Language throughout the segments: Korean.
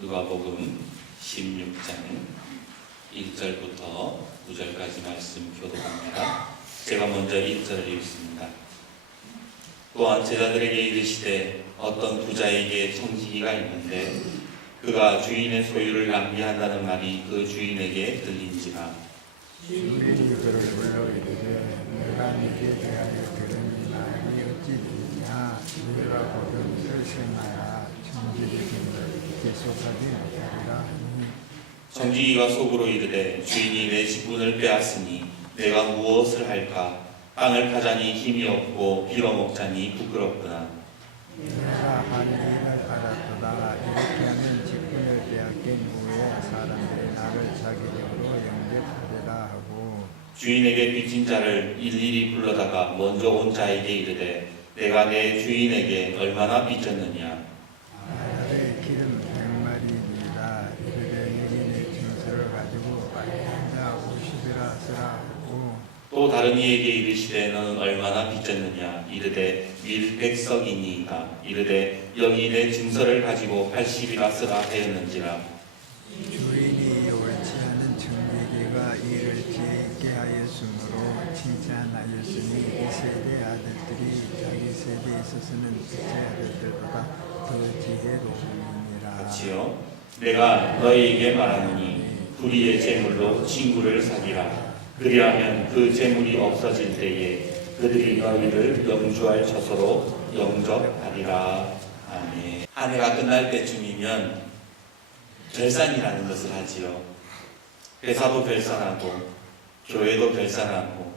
누가복음 16장 1절부터 9절까지 말씀 교독합니다. 제가 먼저 1절을 읽습니다. 또한 제자들에게 이르시되 어떤 부자에게 청지기가 있는데 그가 주인의 소유를 낭비한다는 말이 그 주인에게 들린지라. 주인이 그를 불러 이르되 내가 네게 대하여 들은 말이 어찌 되느냐. 네가 거듭 설생하여 청지기 됨을 계속하지 못하리라 하니. 청지기가 속으로 이르되 주인이 내 직분을 빼앗으니 내가 무엇을 할까? 땅을 파자니 힘이 없고 빌어먹자니 부끄럽구나. 내가 한 일을 알았도다. 이렇게 하면 직분을 빼앗긴 후에 사람들이 나를 자기력으로 영접하리라 하고. 주인에게 빚진 자를 일일이 불러다가 먼저 온 자에게 이르되 내가 내 주인에게 얼마나 빚졌느냐. 나를 기름 100마리니라. 이르되 여기 내 증서를 가지고 빨리 앉아 50이라 쓰라 하고. 또 다른 이에게 이르시되 너는 얼마나 빚졌느냐. 이르되 밀 100석이니이다. 이르되 여기 내 증서를 가지고 80이라 쓰라 하였는지라. 주인이 옳지 않은 청지기가 이를 지혜 있게 하였으므로 칭찬하였으니 이 세대 아들들이 자기 세대에 있어서는 둘째 아들들보다 더 지혜로우니라. 그렇지요. 내가 너희에게 말하노니 불의의 재물로 친구를 사귀라. 그리하면 그 재물이 없어질 때에 그들이 너희를 영주할 처소로 영접하리라. 아멘. 한 해가 끝날 때쯤이면 결산이라는 것을 하지요. 회사도 결산하고 교회도 결산하고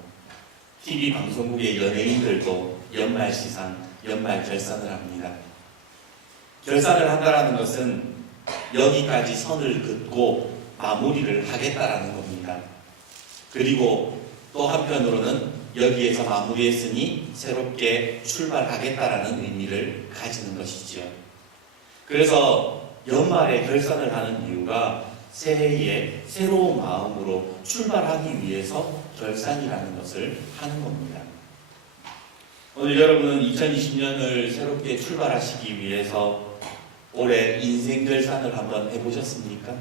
TV 방송국의 연예인들도 연말 시상, 연말 결산을 합니다. 결산을 한다는 것은 여기까지 선을 긋고 마무리를 하겠다라는 겁니다. 그리고 또 한편으로는 여기에서 마무리했으니 새롭게 출발하겠다라는 의미를 가지는 것이지요. 그래서 연말에 결산을 하는 이유가 새해에 새로운 마음으로 출발하기 위해서 결산이라는 것을 하는 겁니다. 오늘 여러분은 2020년을 새롭게 출발하시기 위해서 올해 인생 결산을 한번 해보셨습니까?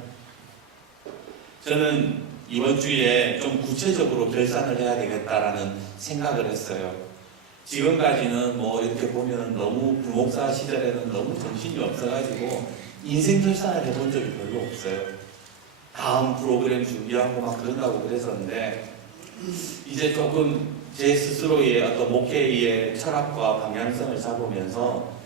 저는 이번 주에 좀 구체적으로 결산을 해야 되겠다라는 생각을 했어요. 지금까지는 뭐 이렇게 보면 너무 부목사 시절에는 너무 정신이 없어가지고 인생 결산을 해본 적이 별로 없어요. 다음 프로그램 준비하고 막 그런다고 그랬었는데 이제 조금 제 스스로의 어떤 목회의 철학과 방향성을 잡으면서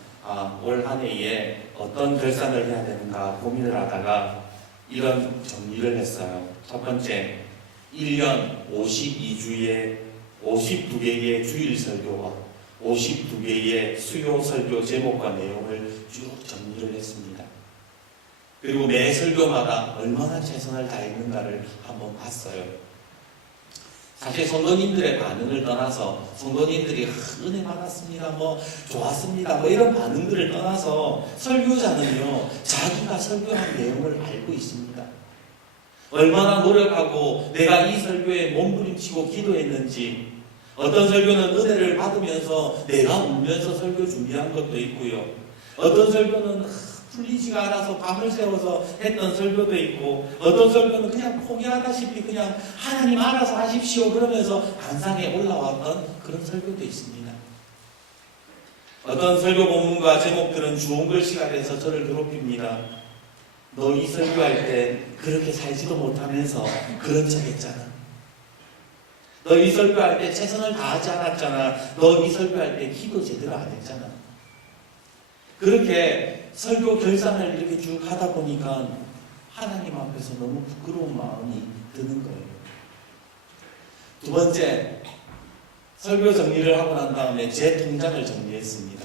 올 한 해에 어떤 결산을 해야 되는가 고민을 하다가 이런 정리를 했어요. 첫 번째, 1년 52주에 52개의 주일 설교와 52개의 수요 설교 제목과 내용을 쭉 정리를 했습니다. 그리고 매 설교마다 얼마나 최선을 다했는가를 한번 봤어요. 사실 성도님들의 반응을 떠나서 성도님들이 은혜 받았습니다, 뭐 좋았습니다, 뭐 이런 반응들을 떠나서 설교자는요 자기가 설교한 내용을 알고 있습니다. 얼마나 노력하고 내가 이 설교에 몸부림치고 기도했는지, 어떤 설교는 은혜를 받으면서 내가 울면서 설교 준비한 것도 있고요. 어떤 설교는 풀리지가 않아서 밤을 새워서 했던 설교도 있고, 어떤 설교는 그냥 포기하다시피 그냥 하나님 알아서 하십시오 그러면서 단상에 올라왔던 그런 설교도 있습니다. 어떤 설교 본문과 제목들은 주온 글씨가 돼서 저를 괴롭힙니다. 너 이 설교할 때 그렇게 살지도 못하면서 그런 척 했잖아. 너 이 설교할 때 최선을 다하지 않았잖아. 너 이 설교할 때 기도 제대로 안 했잖아. 그렇게 설교 결산을 이렇게 쭉 하다 보니까 하나님 앞에서 너무 부끄러운 마음이 드는 거예요. 두 번째, 설교 정리를 하고 난 다음에 제 통장을 정리했습니다.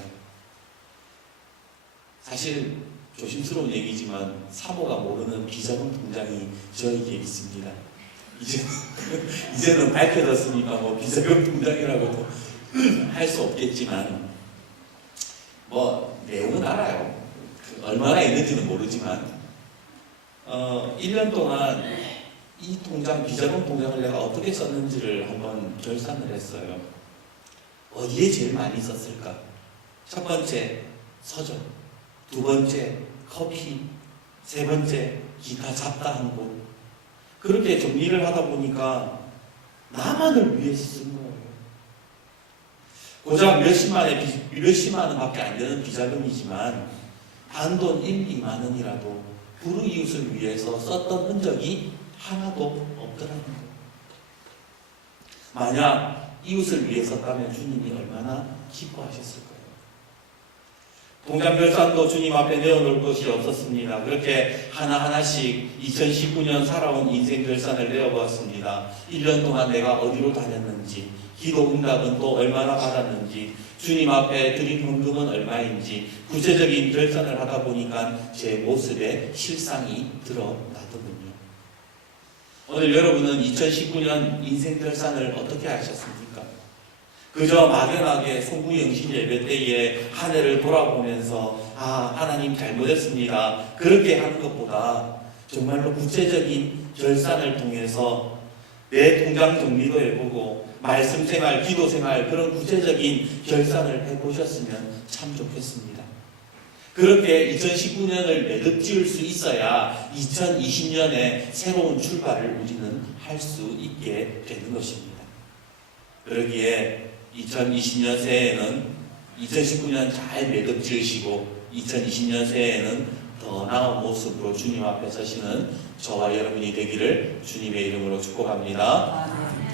사실 조심스러운 얘기지만 사모가 모르는 비자금 통장이 저에게 있습니다. 이제는 밝혀졌으니까 뭐 비자금 통장이라고도 할 수 없겠지만 뭐 내용은 알아요. 얼마나 있는지는 모르지만 1년 동안 이 통장, 비자금 통장을 내가 어떻게 썼는지를 한번 결산을 했어요. 어디에 제일 많이 썼을까? 첫 번째, 서점. 두 번째, 커피. 세 번째, 기타 잡다한 곳. 그렇게 정리를 하다 보니까 나만을 위해서 쓴 거예요. 고작 몇십만 원밖에 안 되는 비자금이지만 단돈 1, 2만 원이라도 불우이웃을 위해서 썼던 흔적이 하나도 없더라는 거예요. 만약 이웃을 위해 썼다면 주님이 얼마나 기뻐하셨을 거예요. 동장별산도 주님 앞에 내어놓을 것이 없었습니다. 그렇게 하나하나씩 2019년 살아온 인생 별산을 내어보았습니다. 1년 동안 내가 어디로 다녔는지, 기도 응답은 또 얼마나 받았는지, 주님 앞에 드린 헌금은 얼마인지 구체적인 결산을 하다 보니까 제 모습에 실상이 드러나더군요. 오늘 여러분은 2019년 인생 결산을 어떻게 하셨습니까? 그저 막연하게 송구영신 예배 때에 한 해를 돌아보면서 하나님 잘못했습니다. 그렇게 하는 것보다 정말로 구체적인 결산을 통해서 내 통장 정리도 해보고 말씀 생활, 기도 생활 그런 구체적인 결산을 해보셨으면 참 좋겠습니다. 그렇게 2019년을 매듭 지을 수 있어야 2020년에 새로운 출발을 우리는 할 수 있게 되는 것입니다. 그러기에 2020년 새해에는 2019년 잘 매듭 지으시고 2020년 새해에는 더 나은 모습으로 주님 앞에 서시는 저와 여러분이 되기를 주님의 이름으로 축복합니다.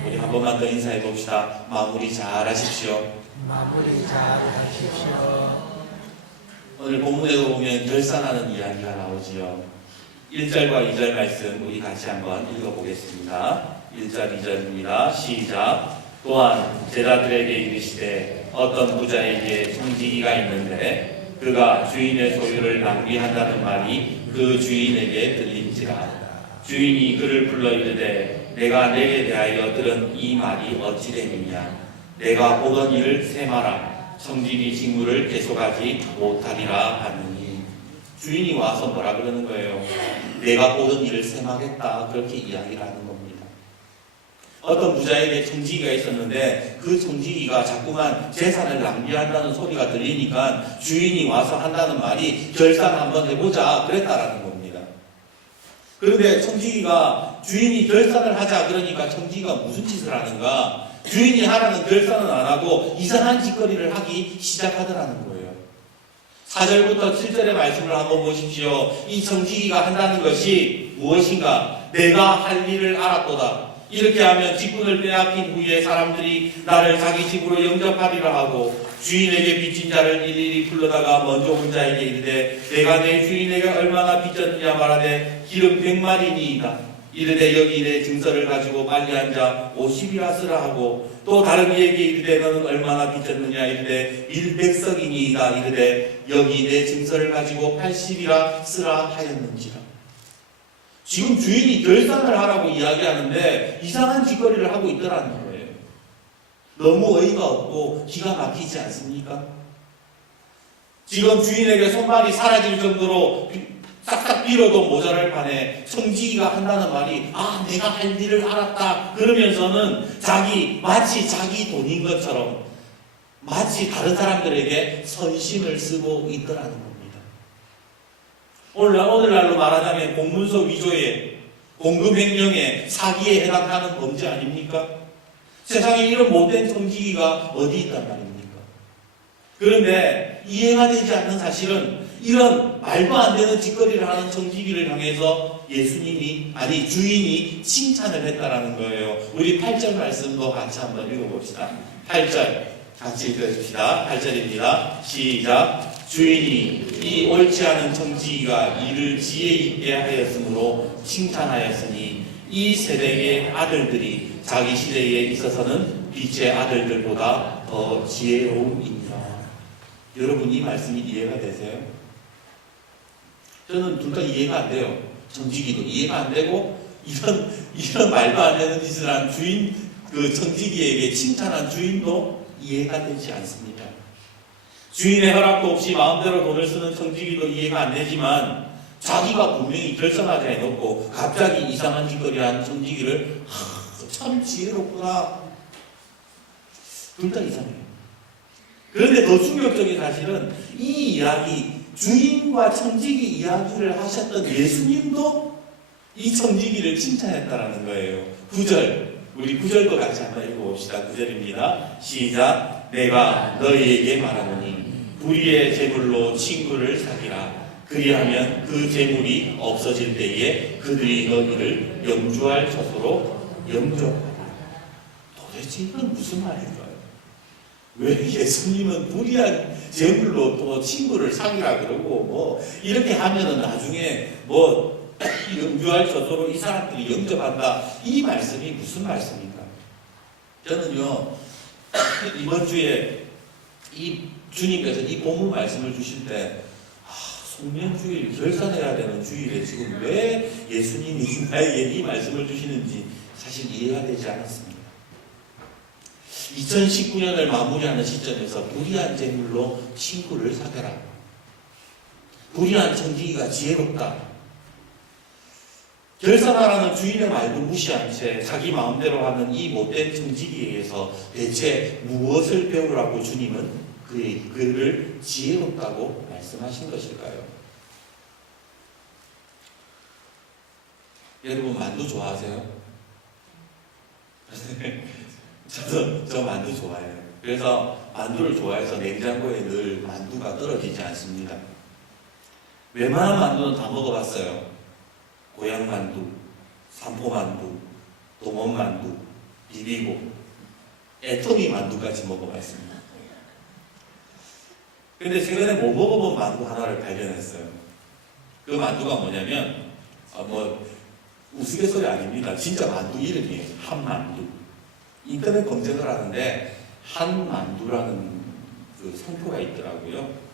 우리 한 번만 더 인사해 봅시다. 마무리 잘 하십시오. 마무리 잘 하십시오. 오늘 본문에도 보면 결산하는 이야기가 나오지요. 1절과 2절 말씀 우리 같이 한번 읽어보겠습니다. 1절 2절입니다. 시작. 또한 제자들에게 이르시되 어떤 부자에게 청지기가 있는데 그가 주인의 소유를 낭비한다는 말이 그 주인에게 들린지라. 주인이 그를 불러 이르되 내가 내게 대하여 들은 이 말이 어찌 됨이냐. 내가 보던 일을 셈하라. 청지기 직무를 계속하지 못하리라 하느니. 주인이 와서 뭐라 그러는 거예요? 내가 보던 일을 셈하겠다. 그렇게 이야기를 하는 겁니다. 어떤 부자에게 청지기가 있었는데 그 청지기가 자꾸만 재산을 낭비한다는 소리가 들리니까 주인이 와서 한다는 말이 결산 한번 해보자 그랬다라는 겁니다. 그런데 청지기가 주인이 결산을 하자 그러니까 청지기가 무슨 짓을 하는가? 주인이 하라는 결산은 안 하고 이상한 짓거리를 하기 시작하더라는 거예요. 4절부터 7절의 말씀을 한번 보십시오. 이 청지기가 한다는 것이 무엇인가? 내가 할 일을 알았도다. 이렇게 하면 직분을 빼앗긴 후에 사람들이 나를 자기 집으로 영접하리라 하고 주인에게 빚진 자를 일일이 불러다가 먼저 온 자에게 이르되 내가 내 주인에게 얼마나 빚졌느냐 말하되 기름 100마리니이다. 이르되 여기 내 증서를 가지고 빨리 앉아 50이라 쓰라 하고 또 다른 이에게 이르되 너는 얼마나 빚졌느냐 이르되 100석이니이다. 이르되 여기 내 증서를 가지고 80이라 쓰라 하였는지라. 지금 주인이 결산을 하라고 이야기하는데 이상한 짓거리를 하고 있더라는 거예요. 너무 어이가 없고 기가 막히지 않습니까? 지금 주인에게 손발이 사라질 정도로 싹싹 빌어도 모자랄 판에 청지기가 한다는 말이 내가 할 일을 알았다 그러면서는 마치 자기 돈인 것처럼 마치 다른 사람들에게 선심을 쓰고 있더라는 겁니다. 오늘날로 말하자면 공문서 위조에 공금횡령에 사기에 해당하는 범죄 아닙니까? 세상에 이런 못된 청지기가 어디 있단 말입니까? 그런데 이해가 되지 않는 사실은 이런 말도 안 되는 짓거리를 하는 청지기를 향해서 주인이 칭찬을 했다라는 거예요. 우리 8절 말씀도 같이 한번 읽어봅시다. 8절 같이 읽어줍시다. 8절입니다. 시작. 주인이 이 옳지 않은 청지기가 이를 지혜 있게 하였으므로 칭찬하였으니 이 세대의 아들들이 자기 시대에 있어서는 빛의 아들들보다 더 지혜로움이니라. 여러분 이 말씀이 이해가 되세요? 저는 둘 다 이해가 안 돼요. 청지기도 이해가 안 되고 이런 말도 안 되는 짓을 한 주인 그 청지기에게 칭찬한 주인도 이해가 되지 않습니다. 주인의 허락도 없이 마음대로 돈을 쓰는 청지기도 이해가 안 되지만 자기가 분명히 결산하지 해놓고 갑자기 이상한 짓거리 한 청지기를 참 지혜롭구나. 둘 다 이상해요. 그런데 더 충격적인 사실은 이 이야기 주인과 청지기 이야기를 하셨던 예수님도 이 청지기를 칭찬했다라는 거예요. 9절, 우리 9절도 같이 한번 읽어봅시다. 9절입니다. 시작. 내가 너희에게 말하노니 불의의 재물로 친구를 사귀라. 그리하면 그 재물이 없어질 때에 그들이 너희를 영주할 처소로 영접하라. 도대체 이건 무슨 말일까요? 왜 예수님은 불의한 재물로 또 친구를 사귀라 그러고 뭐 이렇게 하면은 나중에 뭐 영주할 처소로 이 사람들이 영접한다, 이 말씀이 무슨 말씀입니까? 저는요 이번 주에 이 주님께서 이 본문 말씀을 주실 때 송년주일, 결산해야 되는 주일에 지금 왜 예수님이 나에게 이 말씀을 주시는지 사실 이해가 되지 않았습니다. 2019년을 마무리하는 시점에서 불의한 재물로 친구를 사귀라. 불의한 청지기가 지혜롭다. 결산하라는 주인의 말도 무시한 채 자기 마음대로 하는 이 못된 청지기에게서 대체 무엇을 배우라고 주님은 그를 지혜롭다고 말씀하신 것일까요? 여러분 만두 좋아하세요? 저 만두 좋아해요. 그래서 만두를 좋아해서 냉장고에 늘 만두가 떨어지지 않습니다. 웬만한 만두는 다 먹어봤어요. 고향만두, 삼포만두, 동원만두, 비비고, 애터미 만두까지 먹어봤습니다. 근데 최근에 못 먹어본 만두 하나를 발견했어요. 그 만두가 뭐냐면 우스갯소리 아닙니다. 진짜 만두 이름이에요. 한만두. 인터넷 검색을 하는데 한만두라는 그 상표가 있더라고요.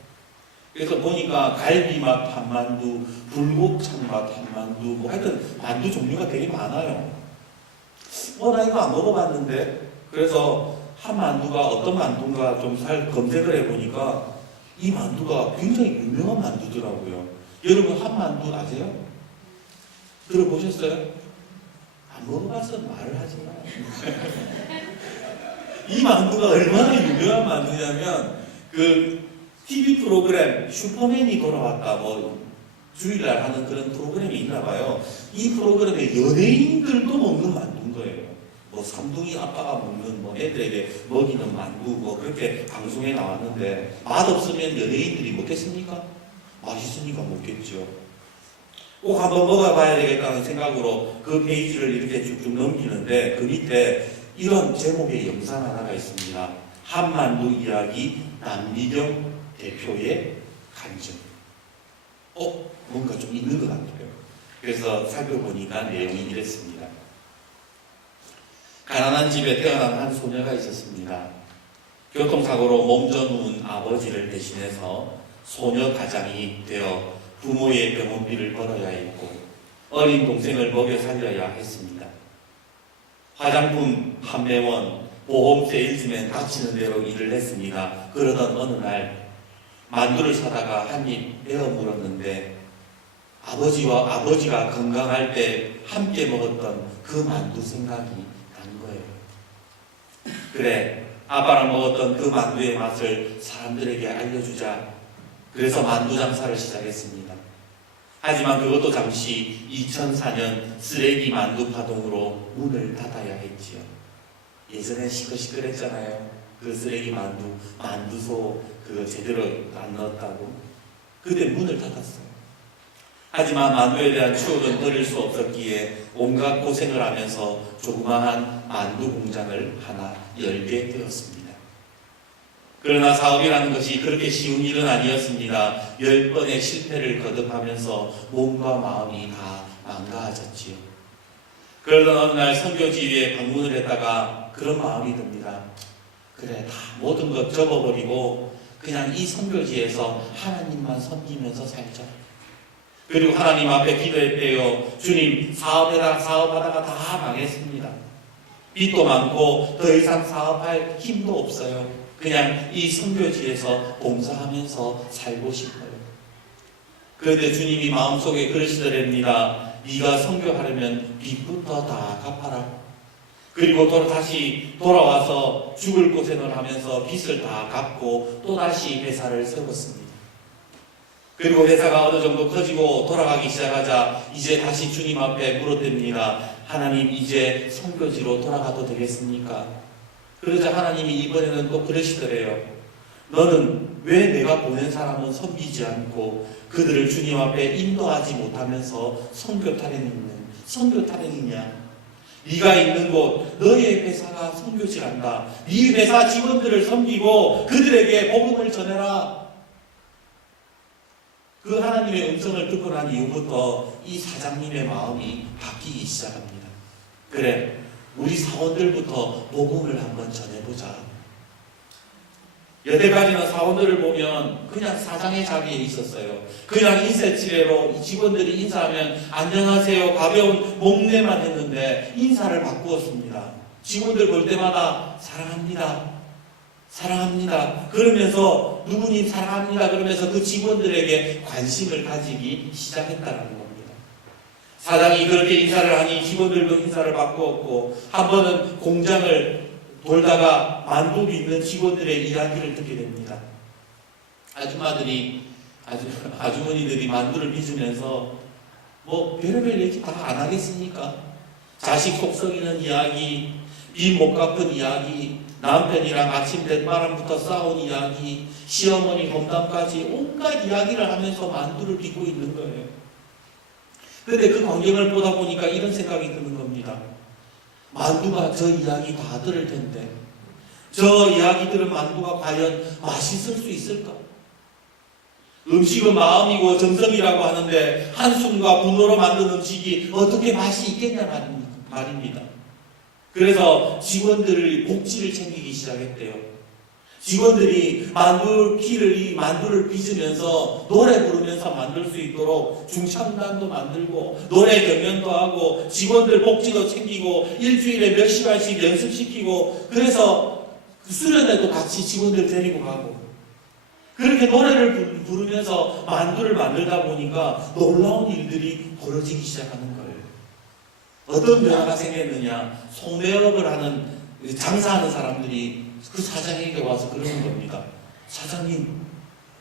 그래서 보니까 갈비맛 한만두, 불곱창맛 한만두, 뭐 하여튼 만두 종류가 되게 많아요. 나 이거 안 먹어봤는데. 그래서 한만두가 어떤 만두인가 좀 검색을 해보니까 이 만두가 굉장히 유명한 만두더라고요. 여러분 한만두 아세요? 들어보셨어요? 안 먹어봐서 말을 하지 마요. 이 만두가 얼마나 유명한 만두냐면 그 TV 프로그램 슈퍼맨이 돌아왔다 주일날 하는 그런 프로그램이 있나봐요. 이 프로그램에 연예인들도 먹는 만두인 거예요. 삼둥이 아빠가 먹는 애들에게 먹이는 만두 그렇게 방송에 나왔는데 맛없으면 연예인들이 먹겠습니까? 맛있으니까 먹겠죠. 꼭 한번 먹어봐야 되겠다는 생각으로 그 페이지를 이렇게 쭉쭉 넘기는데 그 밑에 이런 제목의 영상 하나가 있습니다. 한만두 이야기 남미경 대표의 간증. 뭔가 좀 있는 것 같아요. 그래서 살펴보니까 내용이 이랬습니다. 가난한 집에 태어난 한 소녀가 있었습니다. 교통사고로 몸져 누운 아버지를 대신해서 소녀 가장이 되어 부모의 병원비를 벌어야 했고 어린 동생을 먹여 살려야 했습니다. 화장품 판매원, 보험 세일즈맨 닥치는 대로 일을 했습니다. 그러던 어느 날 만두를 사다가 한 입 베어 물었는데 아버지가 건강할 때 함께 먹었던 그 만두 생각이 난 거예요. 그래, 아빠랑 먹었던 그 만두의 맛을 사람들에게 알려주자. 그래서 만두 장사를 시작했습니다. 하지만 그것도 잠시 2004년 쓰레기 만두 파동으로 문을 닫아야 했지요. 예전에 시끌시끌했잖아요. 그 쓰레기 만두소 그거 제대로 안 넣었다고. 그때 문을 닫았어요. 하지만 만두에 대한 추억은 버릴 수 없었기에 온갖 고생을 하면서 조그마한 만두 공장을 하나 열게 되었습니다. 그러나 사업이라는 것이 그렇게 쉬운 일은 아니었습니다. 10번의 실패를 거듭하면서 몸과 마음이 다 망가졌지요. 그러던 어느 날 선교지에 방문을 했다가 그런 마음이 듭니다. 그래, 다 모든 것 접어버리고 그냥 이 선교지에서 하나님만 섬기면서 살자. 그리고 하나님 앞에 기도했대요. 주님, 사업하다가 다 망했습니다. 빚도 많고 더 이상 사업할 힘도 없어요. 그냥 이 선교지에서 봉사하면서 살고 싶어요. 그런데 주님이 마음속에 그러시더랍니다. 네가 선교하려면 빚부터 다 갚아라. 그리고 다시 돌아와서 죽을 고생을 하면서 빚을 다 갚고 또다시 회사를 세웠습니다. 그리고 회사가 어느 정도 커지고 돌아가기 시작하자 이제 다시 주님 앞에 물어댑니다. 하나님, 이제 선교지로 돌아가도 되겠습니까? 그러자 하나님이 이번에는 또 그러시더래요. 너는 왜 내가 보낸 사람은 섬기지 않고 그들을 주님 앞에 인도하지 못하면서 선교 타령이냐? 네가 있는 곳, 너의 회사가 선교지란다. 네 회사 직원들을 섬기고 그들에게 복음을 전해라. 그 하나님의 음성을 듣고 난 이후부터 이 사장님의 마음이 바뀌기 시작합니다. 그래, 우리 사원들부터 복음을 한번 전해보자. 여태까지는 사원들을 보면 그냥 사장의 자리에 있었어요. 그냥 인사치레로 직원들이 인사하면 안녕하세요, 가벼운 목례만 했는데 인사를 바꾸었습니다. 직원들 볼 때마다 사랑합니다, 사랑합니다 그러면서 누구님 사랑합니다 그러면서 그 직원들에게 관심을 가지기 시작했다는 겁니다. 사장이 그렇게 인사를 하니 직원들도 인사를 바꾸었고, 한 번은 공장을 돌다가 만두 빚는 직원들의 이야기를 듣게 됩니다. 아주머니들이 만두를 빚으면서 뭐 별의별 얘기 다 안 하겠습니까? 자식 속 썩이는 이야기, 빚 못 갚은 이야기, 남편이랑 아침 대바람부터 싸운 이야기, 시어머니 험담까지 온갖 이야기를 하면서 만두를 빚고 있는 거예요. 그런데 그 광경을 보다 보니까 이런 생각이 드는 겁니다. 만두가 저 이야기 다 들을 텐데 저 이야기 들은 만두가 과연 맛있을 수 있을까? 음식은 마음이고 정성이라고 하는데 한숨과 분노로 만든 음식이 어떻게 맛이 있겠냐 말입니다. 그래서 직원들의 복지를 챙기기 시작했대요. 직원들이 만두를 빚으면서 노래 부르면서 만들 수 있도록 중창단도 만들고 노래 경연도 하고 직원들 복지도 챙기고 일주일에 몇 시간씩 연습시키고, 그래서 수련회도 같이 직원들 데리고 가고, 그렇게 노래를 부르면서 만두를 만들다 보니까 놀라운 일들이 벌어지기 시작하는 거예요. 어떤 변화가 생겼느냐? 소매업을 하는, 장사하는 사람들이 그 사장에게 와서 그러는 겁니다. 사장님,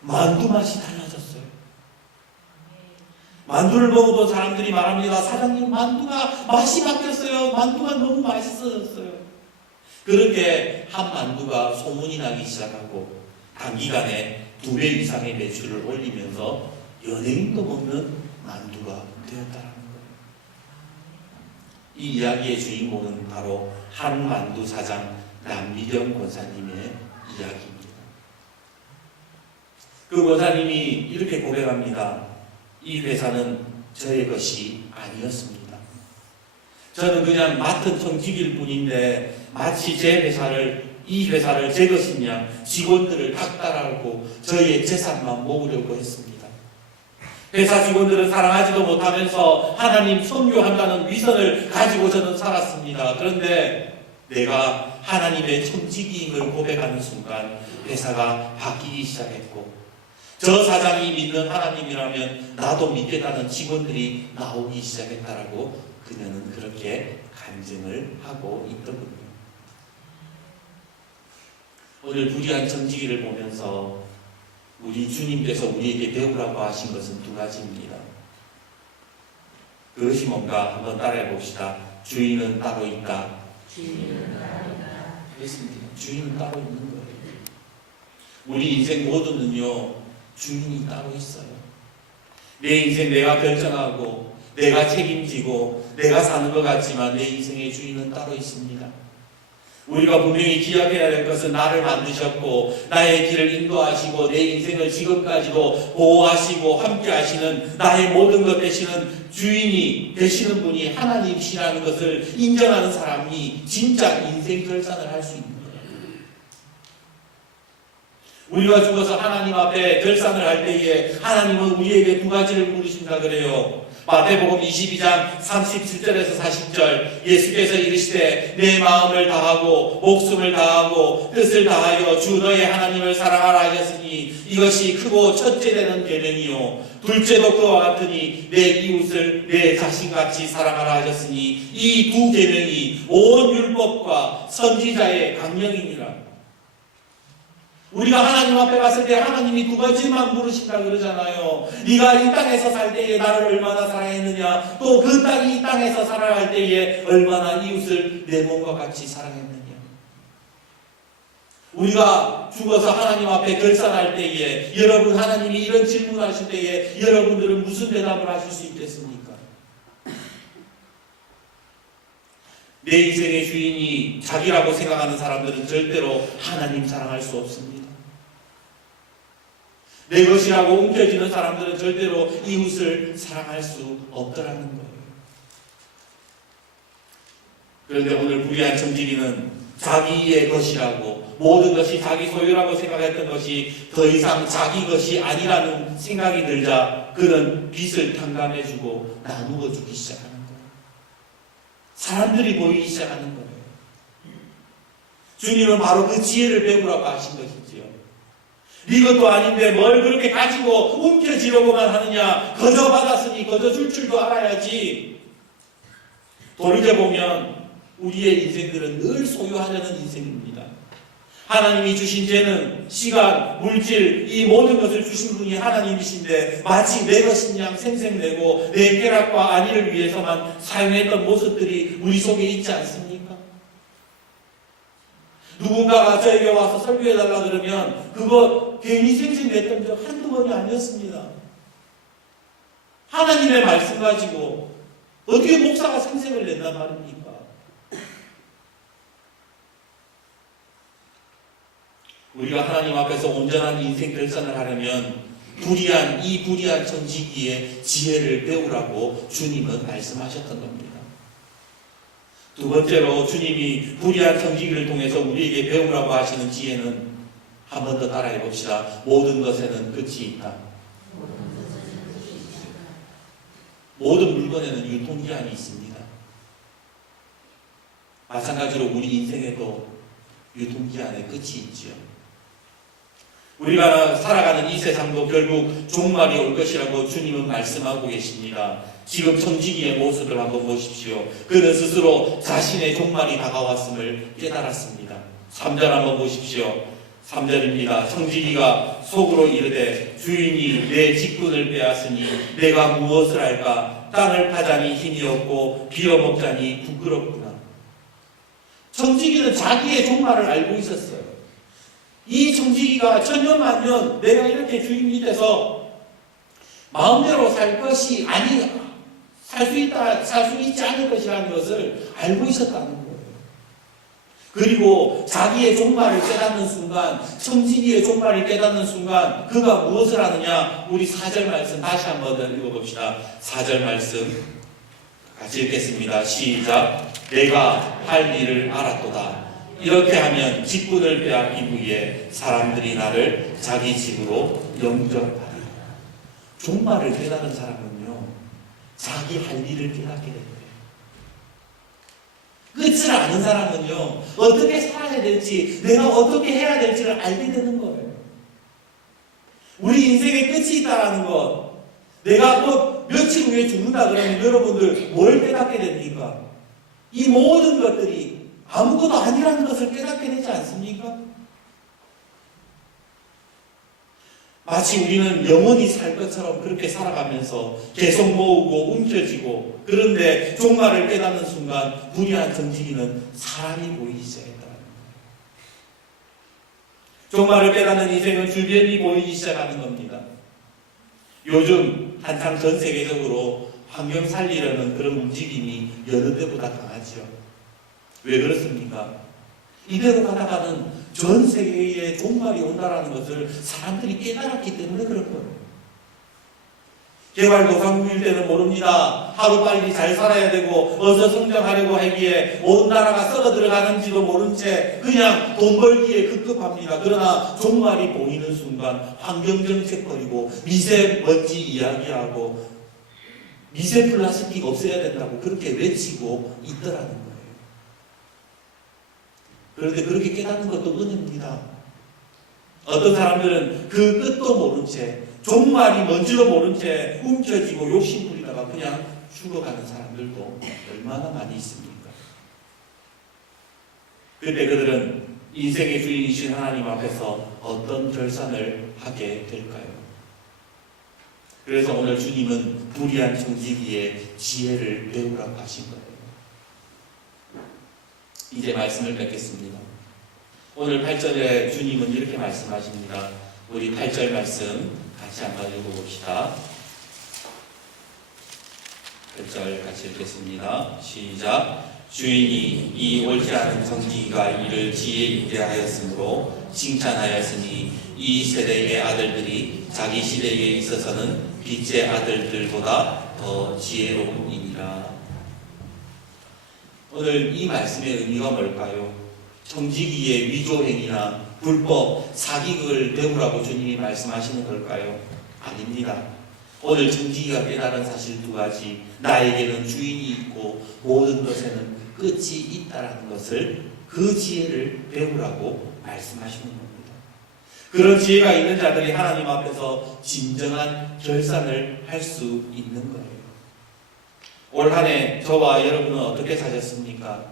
만두 맛이 달라졌어요. 만두를 먹어본 사람들이 말합니다. 사장님, 만두가 맛이 바뀌었어요. 만두가 너무 맛있어졌어요. 그렇게 한 만두가 소문이 나기 시작하고 단기간에 2배 이상의 매출을 올리면서 연예인도 먹는 만두가 되었다는 거예요. 이 이야기의 주인공은 바로 한 만두 사장 남미경 권사님의 이야기입니다. 그 권사님이 이렇게 고백합니다. 이 회사는 저의 것이 아니었습니다. 저는 그냥 맡은 청직일 뿐인데 마치 이 회사를 제 것이냐 직원들을 닥달하고 저희의 재산만 모으려고 했습니다. 회사 직원들은 사랑하지도 못하면서 하나님 선교한다는 위선을 가지고 저는 살았습니다. 그런데 내가 하나님의 청지기임을 고백하는 순간 회사가 바뀌기 시작했고, 저 사장이 믿는 하나님이라면 나도 믿겠다는 직원들이 나오기 시작했다라고 그녀는 그렇게 간증을 하고 있더군요. 오늘 불의한 청지기를 보면서 우리 주님께서 우리에게 배우라고 하신 것은 2가지입니다. 그것이 뭔가 한번 따라해 봅시다. 주인은 따로 있다. 그렇습니다. 주인은 따로 있는 거예요. 우리 인생 모두는요, 주인이 따로 있어요. 내 인생 내가 결정하고 내가 책임지고 내가 사는 것 같지만 내 인생의 주인은 따로 있습니다. 우리가 분명히 기억해야 될 것은 나를 만드셨고 나의 길을 인도하시고 내 인생을 지금까지도 보호하시고 함께 하시는 나의 모든 것 되시는 주인이 되시는 분이 하나님이시라는 것을 인정하는 사람이 진짜 인생 결산을 할 수 있는 거예요. 우리가 죽어서 하나님 앞에 결산을 할 때에 하나님은 우리에게 2가지를 물으신다 그래요. 마태복음 22장 37절에서 40절, 예수께서 이르시되 내 마음을 다하고 목숨을 다하고 뜻을 다하여 주 너의 하나님을 사랑하라 하셨으니 이것이 크고 첫째 되는 계명이요 둘째도 그와 같으니 내 이웃을 내 자신같이 사랑하라 하셨으니 이 2 계명이 온 율법과 선지자의 강령이니라. 우리가 하나님 앞에 갔을 때 하나님이 두 가지만 물으신다 그러잖아요. 네가 이 땅에서 살 때에 나를 얼마나 사랑했느냐, 또 그 땅이 이 땅에서 살아갈 때에 얼마나 이웃을 내 몸과 같이 사랑했느냐. 우리가 죽어서 하나님 앞에 결산할 때에 여러분, 하나님이 이런 질문하실 때에 여러분들은 무슨 대답을 하실 수 있겠습니까? 내 인생의 주인이 자기라고 생각하는 사람들은 절대로 하나님 사랑할 수 없습니다. 내 것이라고 움켜쥐는 사람들은 절대로 이웃을 사랑할 수 없더라는 거예요. 그런데 오늘 불의한 청지기는 자기의 것이라고, 모든 것이 자기 소유라고 생각했던 것이 더 이상 자기 것이 아니라는 생각이 들자 그는 빚을 탕감해주고 나누어 주기 시작하는 거예요. 사람들이 보이기 시작하는 거예요. 주님은 바로 그 지혜를 배우라고 하신 것이지요. 네 것도 아닌데 뭘 그렇게 가지고 움켜쥐려고만 하느냐. 거저 받았으니 거저 줄 줄도 알아야지. 돌이켜보면 우리의 인생들은 늘 소유하려는 인생입니다. 하나님이 주신 죄는 시간, 물질, 이 모든 것을 주신 분이 하나님이신데 마치 내 것인 양 생색내고 내 쾌락과 안위를 위해서만 사용했던 모습들이 우리 속에 있지 않습니까? 누군가가 저에게 와서 설교해달라 그러면 그거 괜히 생색냈던 적 한두 번이 아니었습니다. 하나님의 말씀 가지고 어떻게 목사가 생색을 낸단 말입니까? 우리가 하나님 앞에서 온전한 인생 결산을 하려면 이 불의한 청지기의 지혜를 배우라고 주님은 말씀하셨던 겁니다. 두 번째로 주님이 불의한 청지기를 통해서 우리에게 배우라고 하시는 지혜는 한 번 더 따라해 봅시다. 모든 것에는 끝이 있다. 모든 물건에는 유통기한이 있습니다. 마찬가지로 우리 인생에도 유통기한의 끝이 있지요. 우리가 살아가는 이 세상도 결국 종말이 올 것이라고 주님은 말씀하고 계십니다. 지금 청지기의 모습을 한번 보십시오. 그는 스스로 자신의 종말이 다가왔음을 깨달았습니다. 3절 한번 보십시오. 3절입니다. 청지기가 속으로 이르되 주인이 내 직분을 빼앗으니 내가 무엇을 할까? 땅을 파자니 힘이 없고 비어먹자니 부끄럽구나. 청지기는 자기의 종말을 알고 있었어요. 이 청지기가 천년만년 내가 이렇게 주인 밑에서 마음대로 살 것이 아니, 살 수 있지 않을 것이라는 것을 알고 있었다는 거예요. 그리고 자기의 종말을 깨닫는 순간, 청지기의 종말을 깨닫는 순간 그가 무엇을 하느냐? 우리 4절 말씀 다시 한번 읽어봅시다. 4절 말씀 같이 읽겠습니다. 시작. 내가 할 일을 알았도다. 이렇게 하면 직분을 빼앗긴 후에 사람들이 나를 자기 집으로 영접하리라. 종말을 깨닫는 사람은요, 자기 할 일을 깨닫게 됩니다. 끝을 아는 사람은요, 어떻게 살아야 될지, 내가 어떻게 해야 될지를 알게 되는 거예요. 우리 인생에 끝이 있다는 것, 내가 뭐 며칠 후에 죽는다 그러면 여러분들 뭘 깨닫게 됩니까? 이 모든 것들이 아무것도 아니라는 것을 깨닫게 되지 않습니까? 마치 우리는 영원히 살 것처럼 그렇게 살아가면서 계속 모으고 움켜쥐고, 그런데 종말을 깨닫는 순간 불의한 청지기는 사람이 보이기 시작했다. 종말을 깨닫는 인생은 주변이 보이기 시작하는 겁니다. 요즘 한창 전 세계적으로 환경 살리려는 그런 움직임이 여느 때보다 강하죠. 왜 그렇습니까? 이대로 가다가는 전 세계에 종말이 온다는 것을 사람들이 깨달았기 때문에 그런 거예요. 개발도상국일 때는 모릅니다. 하루빨리 잘 살아야 되고 어서 성장하려고 하기에 온 나라가 썩어 들어가는지도 모른 채 그냥 돈 벌기에 급급합니다. 그러나 종말이 보이는 순간 환경정책 버리고 미세먼지 이야기하고 미세 플라스틱 없애야 된다고 그렇게 외치고 있더라는 거예요. 그런데 그렇게 깨닫는 것도 은혜입니다. 어떤 사람들은 그 끝도 모른 채, 종말이 뭔지도 모른 채 움켜쥐고 욕심 부리다가 그냥 죽어가는 사람들도 얼마나 많이 있습니까? 그때 그들은 인생의 주인이신 하나님 앞에서 어떤 결산을 하게 될까요? 그래서 오늘 주님은 불의한 청지기의 지혜를 배우라고 하신 거예요. 이제 말씀을 뵙겠습니다. 오늘 8절에 주님은 이렇게 말씀하십니다. 우리 8절 말씀 같이 한번 읽어봅시다. 8절 같이 읽겠습니다. 시작. 주인이 이 옳지 않은 청지기가 이를 지혜 있게 하였으므로 칭찬하였으니 이 세대의 아들들이 자기 시대에 있어서는 빛의 아들들보다 더 지혜로운이니라. 오늘 이 말씀의 의미가 뭘까요? 청지기의 위조행위나 불법, 사기극을 배우라고 주님이 말씀하시는 걸까요? 아닙니다. 오늘 청지기가 깨달은 사실 두 가지, 나에게는 주인이 있고 모든 것에는 끝이 있다라는 것을, 그 지혜를 배우라고 말씀하시는 겁니다. 그런 지혜가 있는 자들이 하나님 앞에서 진정한 결산을 할 수 있는 거예요. 올 한 해 저와 여러분은 어떻게 사셨습니까?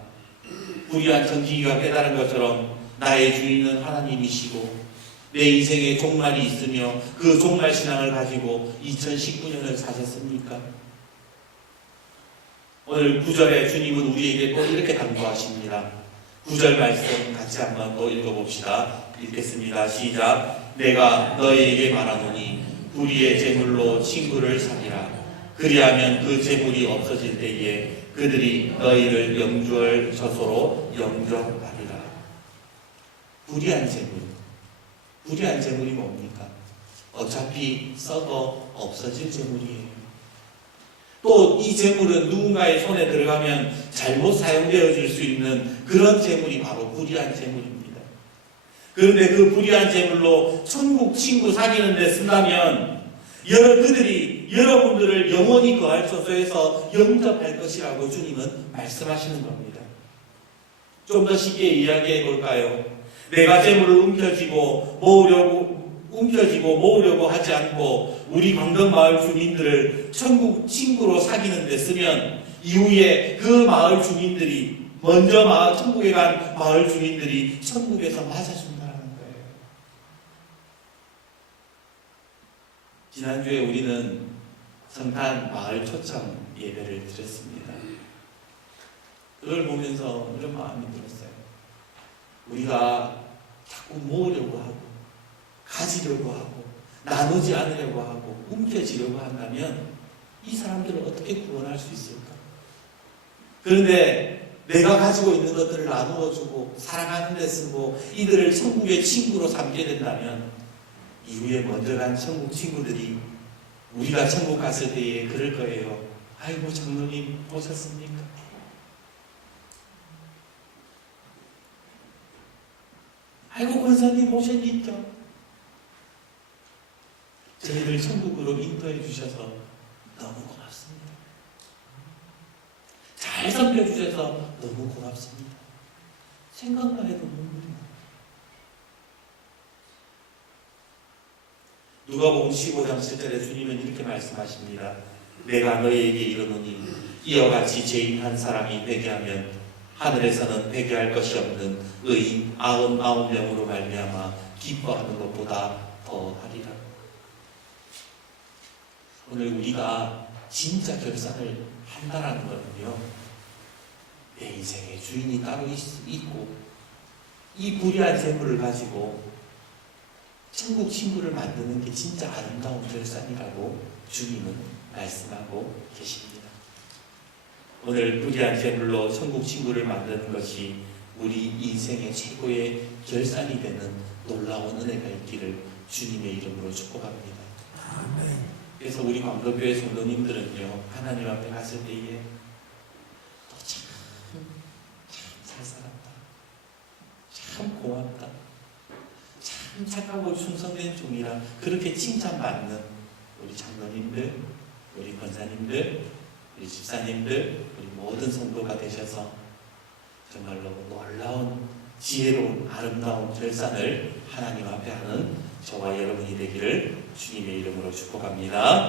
불의한 청지기가 깨달은 것처럼 나의 주인은 하나님이시고 내 인생에 종말이 있으며 그 종말 신앙을 가지고 2019년을 사셨습니까? 오늘 9절에 주님은 우리에게 또 이렇게 당부하십니다. 9절 말씀 같이 한번 또 읽어봅시다. 읽겠습니다. 시작. 내가 너희에게 말하노니 불의의 재물로 친구를 사귀라. 그리하면 그 재물이 없어질 때에 그들이 너희를 영주할 처소로 영접하리라. 불의한 재물. 불의한 재물이 뭡니까? 어차피 썩어 없어질 재물이에요. 또 이 재물은 누군가의 손에 들어가면 잘못 사용되어질 수 있는 그런 재물이 바로 불의한 재물입니다. 그런데 그 불의한 재물로 천국 친구 사귀는 데 쓴다면 그들이 여러분들을 영원히 거할 처소에서 영접할 것이라고 주님은 말씀하시는 겁니다. 좀 더 쉽게 이야기해 볼까요? 내가 재물을 움켜쥐고 모으려고 하지 않고 우리 광덕마을 주민들을 천국 친구로 사귀는 데 쓰면 이후에 그 마을 주민들이 먼저 천국에 간 마을 주민들이 천국에서 맞아준다는 거예요. 지난주에 우리는 성탄 마을 초청 예배를 드렸습니다. 그걸 보면서 이런 마음이 들었어요. 우리가 자꾸 모으려고 하고 가지려고 하고 나누지 않으려고 하고 움켜쥐려고 한다면 이 사람들을 어떻게 구원할 수 있을까? 그런데 내가 가지고 있는 것들을 나누어주고 사랑하는 데 쓰고 이들을 천국의 친구로 삼게 된다면 이후에 먼저 간 천국 친구들이 우리가 천국 갔을 때에 그럴 거예요. 아이고 장로님 오셨습니까? 아이고 권사님 오셨니까? 저희를 천국으로 인도해 주셔서 너무 고맙습니다. 잘 섬겨주셔서 너무 고맙습니다. 생각만 해도 눈물이 나요. 누가복음 15장 7절에 주님은 이렇게 말씀하십니다. 내가 너희에게 이르노니 이와 같이 죄인 한 사람이 회개하면 하늘에서는 회개할 것이 없는 의인 99명으로 말미암아 기뻐하는 것보다 더 하리라. 오늘 우리가 진짜 결산을 한다라는 거는요, 내 인생의 주인이 따로 있고 이 불의한 재물을 가지고 천국 친구를 만드는 게 진짜 아름다운 결산이라고 주님은 말씀하고 계십니다. 오늘 불의한 재물로 천국 친구를 만드는 것이 우리 인생의 최고의 결산이 되는 놀라운 은혜가 있기를 주님의 이름으로 축복합니다. 아멘. 그래서 우리 광덕교회 성도님들은요, 하나님 앞에 갔을 때에 참 잘 살았다, 참 고맙다, 참 착하고 충성된 종이라 그렇게 칭찬받는 우리 장로님들, 우리 권사님들, 우리 집사님들, 우리 모든 성도가 되셔서 정말로 놀라운 지혜로운 아름다운 결산을 하나님 앞에 하는 저와 여러분이 되기를 주님의 이름으로 축복합니다.